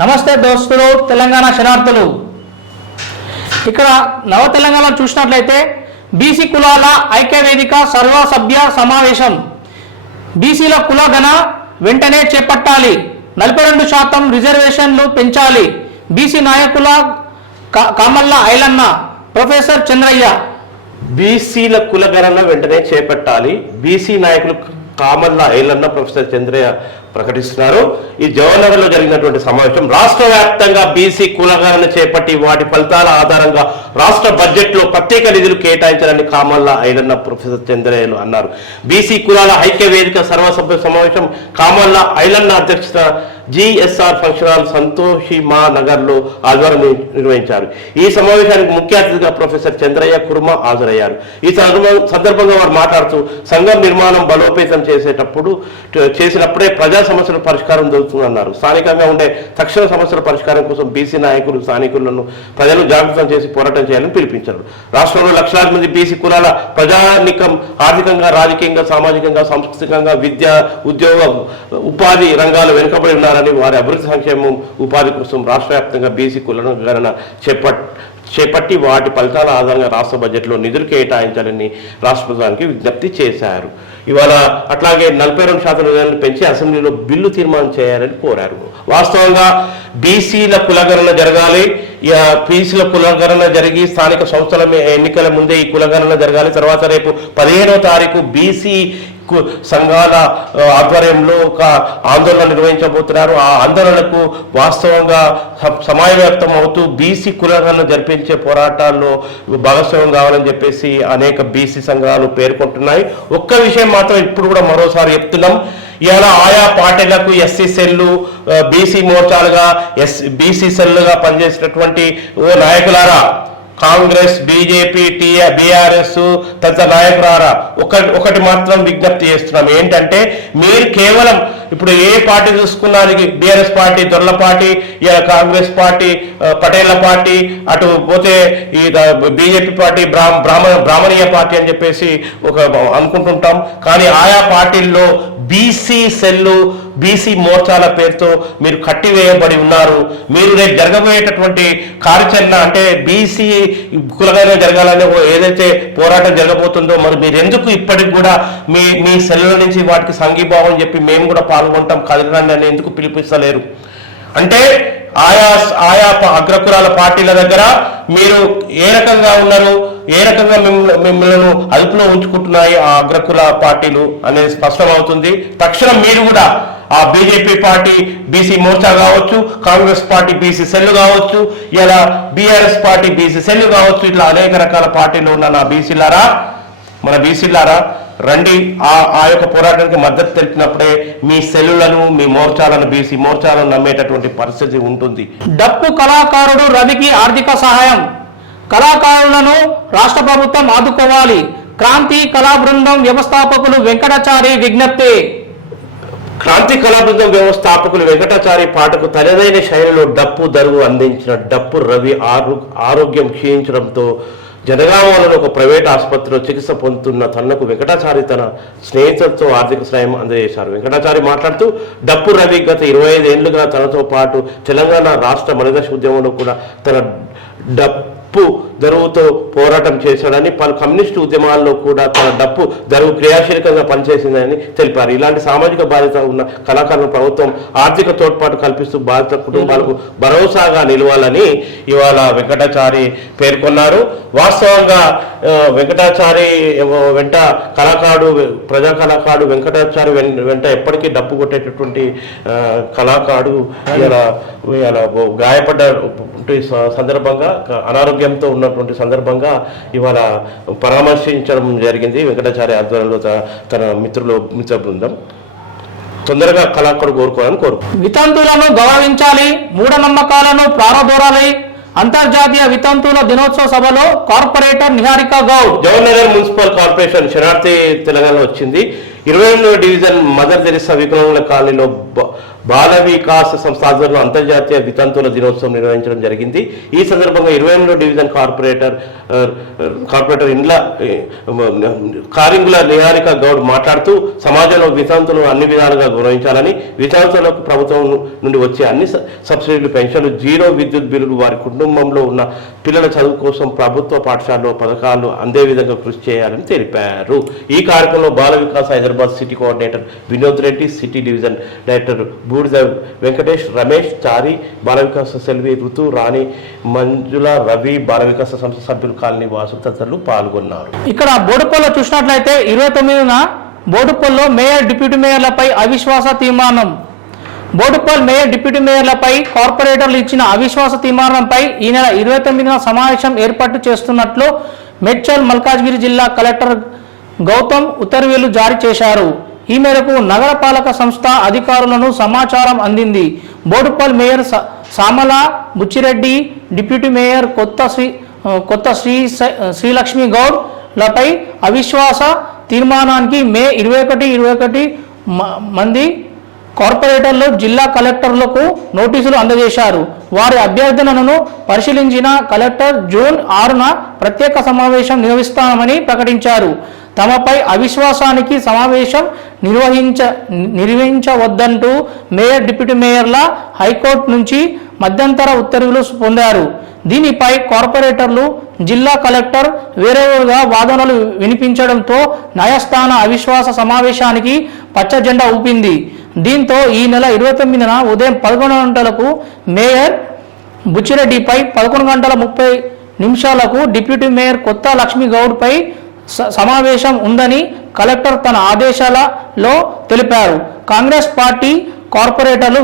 నమస్తే దోస్తులు, తెలంగాణ శరణార్థులు. ఇక్కడ నవ తెలంగాణ చూసినట్లయితే బీసీ కులాల ఐక్య వేదిక సర్వసభ్య సమావేశం. బీసీల కులగణ వెంటనే చేపట్టాలి, 42% రిజర్వేషన్లు పెంచాలి. బీసీ నాయకుల కామల్ల ఐలన్న, ప్రొఫెసర్ చంద్రయ్య. బీసీల కులగణన వెంటనే చేపట్టాలి, బీసీ నాయకులు కామల్ల ఐలన్న, ప్రొఫెసర్ చంద్రయ్య ప్రకటిస్తున్నారు. ఈ జవహర్నగర్లో జరిగినటువంటి సమావేశం రాష్ట్ర వ్యాప్తంగా బీసీ కులగణన చేపట్టి వాటి ఫలితాల ఆధారంగా రాష్ట్ర బడ్జెట్లో ప్రత్యేక నిధులు కేటాయించాలని కామల్ల ఐలన్న, ప్రొఫెసర్ చంద్రయ్యలు అన్నారు. బీసీ కులాల ఐక్య వేదిక సర్వసభ్య సమావేశం కామల్ల ఐలన్న అధ్యక్షత జిఎస్ఆర్ ఫంక్షన్ హాల్ సంతోషిమా నగర్లో ఆదివారం నిర్వహించారు. ఈ సమావేశానికి ముఖ్య అతిథిగా ప్రొఫెసర్ చంద్రయ్య కుర్మ హాజరయ్యారు. ఈ సందర్భంగా వారు మాట్లాడుతూ సంఘం నిర్మాణం బలోపేతం చేసినప్పుడే ప్రజా సమస్యల పరిష్కారం దొరుకుతుందన్నారు. స్థానికంగా ఉండే తక్షణ సమస్యల పరిష్కారం కోసం బీసీ నాయకులు స్థానికులను ప్రజలు జాగృతం చేసి పోరాటం చేయాలని పిలిపించారు. రాష్ట్రంలో లక్షలాది మంది బీసీ కులాల ప్రజానికం ఆర్థికంగా, రాజకీయంగా, సామాజికంగా, సాంస్కృతికంగా, విద్య, ఉద్యోగ, ఉపాధి రంగాలు వెనుకబడి ఉన్నారని, వారి అభివృద్ధి, సంక్షేమం, ఉపాధి కోసం రాష్ట్ర వ్యాప్తంగా బీసీ కులగణన చేపట్టి వాటి ఫలితాల ఆధారంగా రాష్ట్ర బడ్జెట్లో నిధులు కేటాయించాలని రాష్ట్ర ప్రభుత్వానికి విజ్ఞప్తి చేశారు. ఇవాళ అట్లాగే 42% నిధులను పెంచి అసెంబ్లీలో బిల్లు తీర్మానం చేయాలని కోరారు. వాస్తవంగా బీసీల కులగణన జరగాలి. బీసీల కులగణన జరిగి స్థానిక సంస్థల ఎన్నికల ముందే ఈ కులగణన జరగాలి. తర్వాత రేపు 15వ తారీఖు బీసీ సంఘాల ఆధ్వర్యంలో ఒక ఆందోళన నిర్వహించబోతున్నారు. ఆ ఆందోళనకు వాస్తవంగా సమాయవ్యాప్తం అవుతూ బీసీ కులగణన జరిపించే పోరాటాల్లో భాగస్వామ్యం కావాలని చెప్పేసి అనేక బీసీ సంఘాలు పేర్కొంటున్నాయి. ఒక్క విషయం మాత్రం ఇప్పుడు కూడా మరోసారి చెప్తున్నాం. ఇవాళ ఆయా పార్టీలకు ఎస్సీ సెల్లు, బీసీ మోర్చాలుగా, బీసీ సెల్లుగా పనిచేసినటువంటి నాయకులారా, కాంగ్రెస్, బీజేపీ, బీఆర్ఎస్ తదితర నాయకులారా, ఒకటి మాత్రం విజ్ఞప్తి చేస్తున్నాం. ఏంటంటే మీరు కేవలం ఇప్పుడు ఏ పార్టీ చూసుకున్నారు, బీఆర్ఎస్ పార్టీ దొరల పార్టీ, కాంగ్రెస్ పార్టీ పటేళ్ల పార్టీ, అటు పోతే ఈ బీజేపీ పార్టీ బ్రాహ్మణీయ పార్టీ అని చెప్పేసి అనుకుంటుంటాం. కానీ ఆయా పార్టీల్లో బీసీ సెల్లు, బీసీ మోర్చాల పేరుతో మీరు కట్టివేయబడి ఉన్నారు. మీరు రేపు జరగబోయేటటువంటి కార్యాచరణ అంటే బీసీ కులగణన జరగాలని ఏదైతే పోరాటం జరగబోతుందో, మరి మీరు ఎందుకు ఇప్పటికి కూడా మీ సెల్లుల నుంచి వాటికి సంఘీభావం చెప్పి మేము కూడా పాల్గొంటాం, కదలండి అని ఎందుకు పిలిపిస్తలేరు? అంటే ఆయా అగ్రకులాల పార్టీల దగ్గర మీరు ఏ రకంగా ఉన్నారు, ఏ రకంగా మిమ్మల్ని అదుపులో ఉంచుకుంటున్నాయి ఆ అగ్రకుల పార్టీలు అనేది స్పష్టమవుతుంది. తక్షణం మీరు కూడా ఆ బీజేపీ పార్టీ బీసీ మోర్చా కావచ్చు, కాంగ్రెస్ పార్టీ బీసీ సెల్లు కావచ్చు, ఇలా బీఆర్ఎస్ పార్టీ బీసీ సెల్లు కావచ్చు, ఇట్లా అనేక రకాల పార్టీలు ఉన్న మన బీసీలారా రండి. ఆ యొక్క పోరాటానికి మద్దతు తెలిపినప్పుడే మీ సెల్లులను, మీ మోర్చాలను, బీసీ మోర్చాలను నమ్మేటటువంటి పరిస్థితి ఉంటుంది. డప్పు కళాకారుడు రవికి ఆర్థిక సహాయం. కళాకారులను రాష్ట్ర ప్రభుత్వం ఆదుకోవాలి. క్రాంతి కళా బృందం వ్యవస్థాపకులు వెంకటాచారి విజ్ఞప్తి. క్రాంతి కళా బృందం వ్యవస్థాపకులు వెంకటాచారి పాటకు తనదైన శైలిలో డప్పు దరువు అందించిన డప్పు రవి ఆరోగ్యం క్షీణించడంతో జనగామలోని ఒక ప్రైవేట్ ఆసుపత్రిలో చికిత్స పొందుతున్న తనకు వెంకటాచారి తన స్నేహితులతో ఆర్థిక సాయం అందజేశారు. వెంకటాచారి మాట్లాడుతూ డప్పు రవి గత 25 ఏళ్లుగా తనతో పాటు తెలంగాణ రాష్ట్ర మలిదశ ఉద్యమంలో కూడా తన డప్పు దరువుతో పోరాటం చేశాడని, పలు కమ్యూనిస్టు ఉద్యమాల్లో కూడా తన డప్పు దరువు క్రియాశీలకంగా పనిచేసిందని తెలిపారు. ఇలాంటి సామాజిక బాధ్యత ఉన్న కళాకారుల ప్రభుత్వం ఆర్థిక తోడ్పాటు కల్పిస్తూ బాధిత కుటుంబాలకు భరోసాగా నిలవాలని ఇవాళ వెంకటాచారి పేర్కొన్నారు. వాస్తవంగా వెంకటాచారి వెంట ప్రజా కళాకారుడు వెంకటాచారి వెంట ఎప్పటికీ డప్పు కొట్టేటటువంటి కళాకారుడు ఇలా గాయపడ్డ సందర్భంగా, అనారోగ్యంతో ఉన్నటువంటి సందర్భంగా ఇవాళ పరామర్శించడం జరిగింది. వెంకటాచారి ఆధ్వర్యంలో తన మిత్ర బృందం తొందరగా కళాకారుడు కోరుకోవాలని వితంతువులను గౌరవించాలి, మూఢనమ్మకాలను ప్రారదోరాలి. అంతర్జాతీయ వితంతువుల దినోత్సవ సభలో corporator Niharika Goud. Jawaharnagar municipal corporation శరణార్థి తెలంగాణ వచ్చింది. 28వ డివిజన్ మదర్ తెరిసా వికలాంగుల కాలనీలో బాల వికాస్ సంస్థ ఆధ్వర్యంలో అంతర్జాతీయ వితంతువుల దినోత్సవం నిర్వహించడం జరిగింది. ఈ సందర్భంగా 28వ డివిజన్ కార్పొరేటర్ ఇండ్ల కారింగుల నిహారిక గౌడ్ మాట్లాడుతూ సమాజంలో వితంతులు అన్ని విధాలుగా గౌరవించాలని, వితంతులకు ప్రభుత్వం నుండి వచ్చే అన్ని సబ్సిడీలు, పెన్షన్లు, జీరో విద్యుత్ బిల్లులు వారి కుటుంబంలో ఉన్న పిల్లల చదువు కోసం ప్రభుత్వ పాఠశాలలో పథకాలు అందే విధంగా కృషి చేయాలని తెలిపారు. ఈ కార్యక్రమంలో Bala Vikas Hyderabad city coordinator Vinod Reddy, city division director Budida Venkatesh, Ramesh, చారి, బాల వికాస్ సెల్వి, ఋతు, రాణి, మంజుల, రవి, బాల వికాస సంస్థ సభ్యులు, కాలనీ వాసులు తదితరులు పాల్గొన్నారు. ఇక్కడ బోడుపల్లో చూసినట్లయితే 29న బోడుపల్లో మేయర్, డిప్యూటీ మేయర్లపై అవిశ్వాస తీర్మానం. బోడుపల్ మేయర్, డిప్యూటీ మేయర్లపై కార్పొరేటర్లు ఇచ్చిన అవిశ్వాస తీర్మానంపై ఈ నెల 29న సమావేశం ఏర్పాటు చేస్తున్నట్లు మేడ్చల్ మల్కాజ్గిరి జిల్లా కలెక్టర్ గౌతమ్ ఉత్తర్వులు జారీ చేశారు. ఈ మేరకు నగరపాలక సంస్థ అధికారులను సమాచారం అందింది. Boduppal mayor Samala Buchi Reddy, deputy mayor కొత్త శ్రీలక్ష్మి గౌడ్ లపై అవిశ్వాస తీర్మానానికి మే 21 మంది కార్పొరేటర్లు జిల్లా కలెక్టర్లకు నోటీసులు అందజేశారు. వారి అభ్యర్థనను పరిశీలించిన కలెక్టర్ జూన్ 6న ప్రత్యేక సమావేశం నిర్వహిస్తామని ప్రకటించారు. తమపై అవిశ్వాసానికి సమావేశం నిర్వహించవద్దంటూ మేయర్, డిప్యూటీ మేయర్ల హైకోర్టు నుంచి మధ్యంతర ఉత్తర్వులు పొందారు. దీనిపై కార్పొరేటర్లు జిల్లా కలెక్టర్ వేరేగా వాదనలు వినిపించడంతో న్యాయస్థాన అవిశ్వాస సమావేశానికి పచ్చ జెండా ఊపింది. దీంతో ఈ నెల 29న ఉదయం 11 గంటలకు మేయర్ బుచ్చిరెడ్డిపై, 11:30 డిప్యూటీ మేయర్ కొత్త లక్ష్మీ గౌడ్పై సమావేశం ఉందని కలెక్టర్ తన ఆదేశాలలో తెలిపారు. కాంగ్రెస్ పార్టీ కార్పొరేటర్లు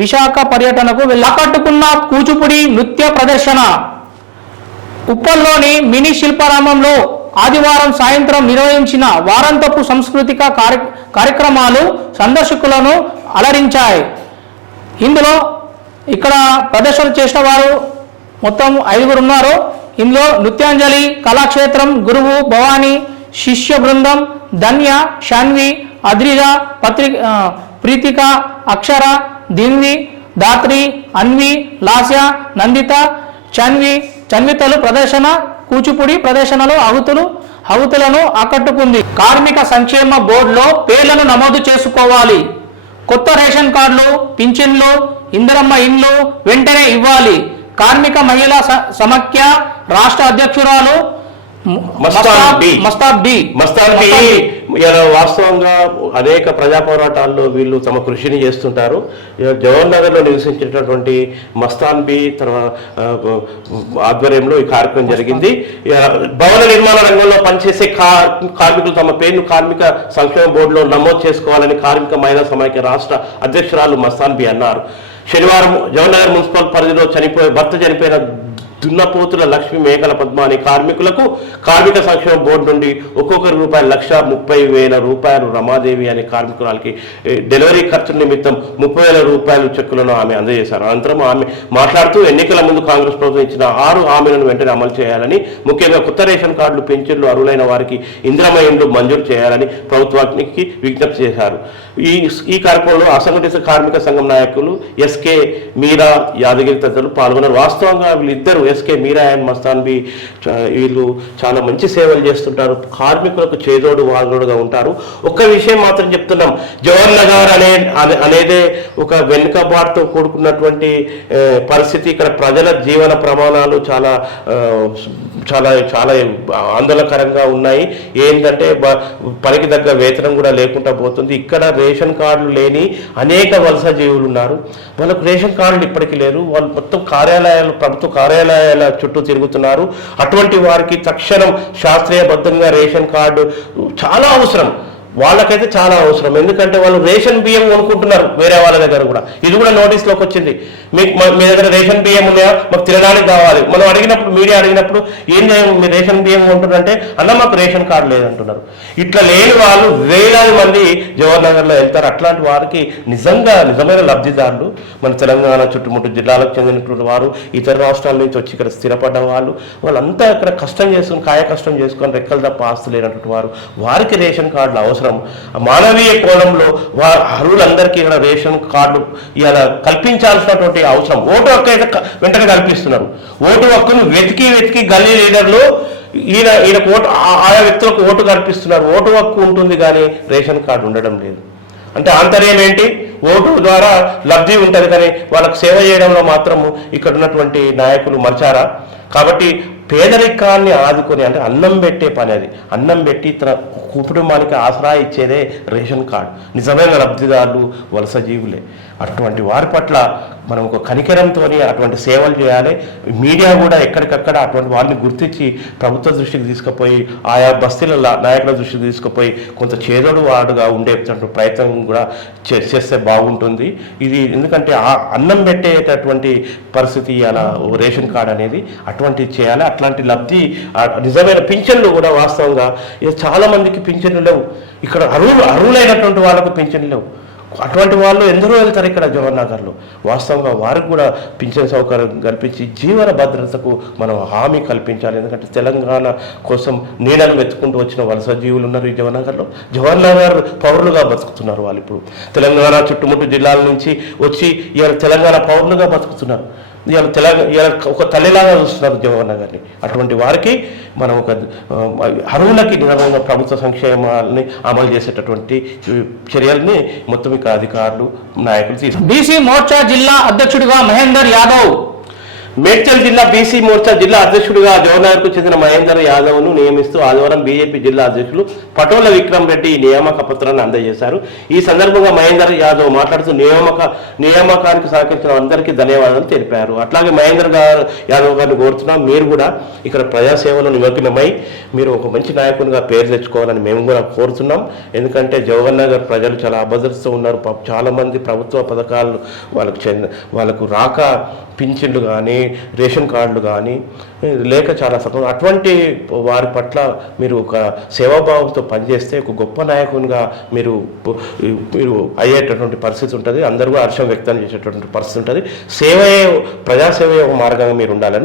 విశాఖ పర్యటనకు ఆకట్టుకున్న కూచిపూడి నృత్య ప్రదర్శన. ఉప్పల్లోని మినీ శిల్పారామంలో ఆదివారం సాయంత్రం నిర్వహించిన వారాంతపు సాంస్కృతిక కార్యక్రమాలు సందర్శకులను అలరించాయి. ఇందులో ఇక్కడ ప్రదర్శన చేసిన వారు మొత్తం 5 ఉన్నారు. ఇందులో నృత్యాంజలి కళాక్షేత్రం, గురువు, భవానీ, శిష్య బృందం, ధన్య, శాన్వి, అద్రిజ, ప్రీతిక, అక్షర, దిన్వి, దాత్రి, అన్వి, లాస్య, నందిత, చన్వితలు ప్రదర్శన కూచిపూడి ప్రదర్శనలో ఆహుతులను ఆకట్టుకుంది. కార్మిక సంక్షేమ బోర్డులో పేర్లను నమోదు చేసుకోవాలి. కొత్త రేషన్ కార్డులు, పింఛన్లు, ఇందిరమ్మ ఇండ్లు వెంటనే ఇవ్వాలి. కార్మిక మహిళా సమాఖ్య రాష్ట్ర అధ్యక్షురాలు మస్తాబ్ బి వాస్తవంగా అనేక ప్రజా పోరాటాల్లో వీళ్ళు తమ కృషిని చేస్తుంటారు. జవహర్ నగర్ లో నివసించేటటువంటి మస్తాన్ బి ఆధ్వర్యంలో ఈ కార్యక్రమం జరిగింది. భవన నిర్మాణ రంగంలో పనిచేసే కార్మికులు తమ పేరును కార్మిక సంక్షేమ బోర్డులో నమోదు చేసుకోవాలని కార్మిక మహిళా సమాఖ్య రాష్ట్ర అధ్యక్షురాలు మస్తాన్ బి అన్నారు. శనివారం జవహర్ నగర్ మున్సిపల్ పరిధిలో భర్త చనిపోయిన దున్నపోతుల లక్ష్మి, మేకల పద్మ అనే కార్మికులకు కార్మిక సంక్షేమ బోర్డు నుండి ఒక్కొక్కరి రూపాయలు 1,30,000 రూపాయలు రమాదేవి అనే కార్మికురాలకి డెలివరీ ఖర్చుల నిమిత్తం 30,000 రూపాయల చెక్కులను ఆమె అందజేశారు. అనంతరం ఆమె మాట్లాడుతూ ఎన్నికల ముందు కాంగ్రెస్ ప్రభుత్వం ఇచ్చిన 6 హామీలను వెంటనే అమలు చేయాలని, ముఖ్యంగా కొత్త రేషన్ కార్డులు, పెన్షన్లు, అర్హులైన వారికి ఇందిరమ్మ ఇండ్లు మంజూరు చేయాలని ప్రభుత్వానికి విజ్ఞప్తి చేశారు. ఈ కార్యక్రమంలో అసంఘటిత కార్మిక సంఘం నాయకులు ఎస్కే మీరా, యాదగిరి తదితరులు పాల్గొన్నారు. వాస్తవంగా వీళ్ళిద్దరు SK Meera and Mastan B వీళ్ళు చాలా మంచి సేవలు చేస్తుంటారు. కార్మికులకు చేదోడు వాదోడుగా ఉంటారు. ఒక్క విషయం మాత్రం చెప్తున్నాం, జవహర్ నగర్ అనేదే ఒక వెనుకబాటుతో కూడుకున్నటువంటి పరిస్థితి. ఇక్కడ ప్రజల జీవన ప్రమాణాలు చాలా చాలా చాలా ఆందోళనకరంగా ఉన్నాయి. ఏంటంటే పనికి తగ్గ వేతనం కూడా లేకుండా పోతుంది. ఇక్కడ రేషన్ కార్డులు లేని అనేక వలస జీవులు ఉన్నారు. వాళ్ళకు రేషన్ కార్డులు ఇప్పటికీ లేరు. వాళ్ళు మొత్తం ప్రభుత్వ కార్యాలయాల చుట్టూ తిరుగుతున్నారు. అటువంటి వారికి తక్షణం శాస్త్రీయబద్ధంగా రేషన్ కార్డు చాలా అవసరం. వాళ్ళకైతే చాలా అవసరం. ఎందుకంటే వాళ్ళు రేషన్ బియ్యం కొనుక్కుంటున్నారు వేరే వాళ్ళ దగ్గర కూడా. ఇది కూడా నోటీస్లోకి వచ్చింది. మీ దగ్గర రేషన్ బియ్యం ఉన్నాయా, మాకు తినడానికి కావాలి. మనం అడిగినప్పుడు, మీడియా అడిగినప్పుడు ఏం మీ రేషన్ బియ్యం కొంటున్నారంటే అన్న మాకు రేషన్ కార్డు లేదంటున్నారు. ఇట్లా లేని వాళ్ళు వేలాది మంది జవహర్ నగర్లో వెళ్తారు. అట్లాంటి వారికి నిజమైన లబ్ధిదారులు మన తెలంగాణ చుట్టుముట్టు జిల్లాలకు చెందినటువంటి వారు, ఇతర రాష్ట్రాల నుంచి వచ్చి ఇక్కడ స్థిరపడ్డ వాళ్ళంతా ఇక్కడ కష్టం చేసుకుని, కాయ కష్టం చేసుకొని రెక్కలు తప్ప ఆస్తులు లేనటువంటి వారు, వారికి రేషన్ కార్డులు అవసరం అవసరం. మానవీయ కోణంలో అర్హులందరికీ ఇక్కడ రేషన్ కార్డు ఇలా కల్పించాల్సినటువంటి అవసరం. ఓటు హక్కు అయితే వెంటనే కల్పిస్తున్నారు. ఓటు హక్కును వెతికి గల్లీ లీడర్లు ఈయనకు ఓటు ఆయా వ్యక్తులకు ఓటు కల్పిస్తున్నారు. ఓటు హక్కు ఉంటుంది కానీ రేషన్ కార్డు ఉండడం లేదు. అంటే ఆంతర్యం ఏంటి? ఓటు ద్వారా లబ్ధి ఉంటుంది కానీ వాళ్ళకు సేవ చేయడంలో మాత్రము ఇక్కడ ఉన్నటువంటి నాయకులు మర్చారా? కాబట్టి పేదరికాన్ని ఆదుకొని, అంటే అన్నం పెట్టే పని, అది అన్నం పెట్టి తన కుటుంబానికి ఆసరా ఇచ్చేదే రేషన్ కార్డు. నిజమైన లబ్ధిదారులు వలస జీవులే. అటువంటి వారి పట్ల మనం ఒక కనికరంతో అటువంటి సేవలు చేయాలి. మీడియా కూడా ఎక్కడికక్కడ అటువంటి వాళ్ళని గుర్తించి ప్రభుత్వ దృష్టికి తీసుకుపోయి, ఆయా బస్తీల నాయకుల దృష్టికి తీసుకుపోయి కొంత చేదోడు వాడుగా ఉండేటువంటి ప్రయత్నం కూడా చేస్తే బాగుంటుంది. ఇది ఎందుకంటే అన్నం పెట్టేటటువంటి పరిస్థితి అలా రేషన్ కార్డు అనేది అటువంటిది చేయాలి. అట్లాంటి లబ్ధి నిజమైన పింఛన్లు కూడా వాస్తవంగా చాలా మందికి పింఛన్లు లేవు. ఇక్కడ అర్హులైనటువంటి వాళ్ళకు పింఛన్లు లేవు. అటువంటి వాళ్ళు ఎందరో వెళ్తారు ఇక్కడ జవహర్ నగర్లో. వాస్తవంగా వారికి కూడా పింఛన్ సౌకర్యం కల్పించి జీవన భద్రతకు మనం హామీ కల్పించాలి. ఎందుకంటే తెలంగాణ కోసం నీడలు వెతుకుంటూ వచ్చిన వలస జీవులు ఉన్నారు ఈ జవహర్ నగర్లో. జవహర్ నగర్ పౌరులుగా బతుకుతున్నారు వాళ్ళు. ఇప్పుడు తెలంగాణ చుట్టుముట్టు జిల్లాల నుంచి వచ్చి ఇవాళ తెలంగాణ పౌరులుగా బతుకుతున్నారు. ఇవాళ ఒక తల్లిలాగా చూస్తున్నారు జవహర్ నగర్ని. అటువంటి వారికి మనం ఒక అర్హులకి నిజంగా ప్రభుత్వ సంక్షేమాలని అమలు చేసేటటువంటి చర్యల్ని మొత్తం ఇక్కడ అధికారులు నాయకులు తీసుకున్నారు. బీసీ మోర్చా జిల్లా అధ్యక్షుడిగా మహేందర్ యాదవ్. మేడ్చల్ జిల్లా బీసీ మోర్చా జిల్లా అధ్యక్షుడిగా జవహర్నగర్కు చెందిన మహేందర్ యాదవ్ను నియమిస్తూ ఆదివారం బీజేపీ జిల్లా అధ్యక్షులు పటోల విక్రమ్ రెడ్డి ఈ నియామక పత్రాన్ని అందజేశారు. ఈ సందర్భంగా మహేందర్ యాదవ్ మాట్లాడుతూ నియామకానికి సహకరించిన అందరికీ ధన్యవాదాలు తెలిపారు. అట్లాగే మహేందర్ యాదవ్ గారిని కోరుతున్నాం, మీరు కూడా ఇక్కడ ప్రజాసేవలో నిమగ్నమై మీరు ఒక మంచి నాయకునిగా పేరు తెచ్చుకోవాలని మేము కూడా కోరుతున్నాం. ఎందుకంటే జవహర్ నగర్ ప్రజలు చాలా అభద్రతతో ఉన్నారు. చాలా మంది ప్రభుత్వ పథకాలు వాళ్ళకు రాక పింఛన్లు కానీ రేషన్ కార్డులు కానీ లేక చాలా సంతోషం. అటువంటి వారి పట్ల మీరు ఒక సేవాభావంతో పనిచేస్తే ఒక గొప్ప నాయకునిగా మీరు అయ్యేటటువంటి పరిస్థితి ఉంటుంది. అందరూ హర్షం వ్యక్తం చేసేటటువంటి పరిస్థితి ఉంటుంది. ప్రజాసేవ ఒక మార్గంగా మీరు ఉండాలని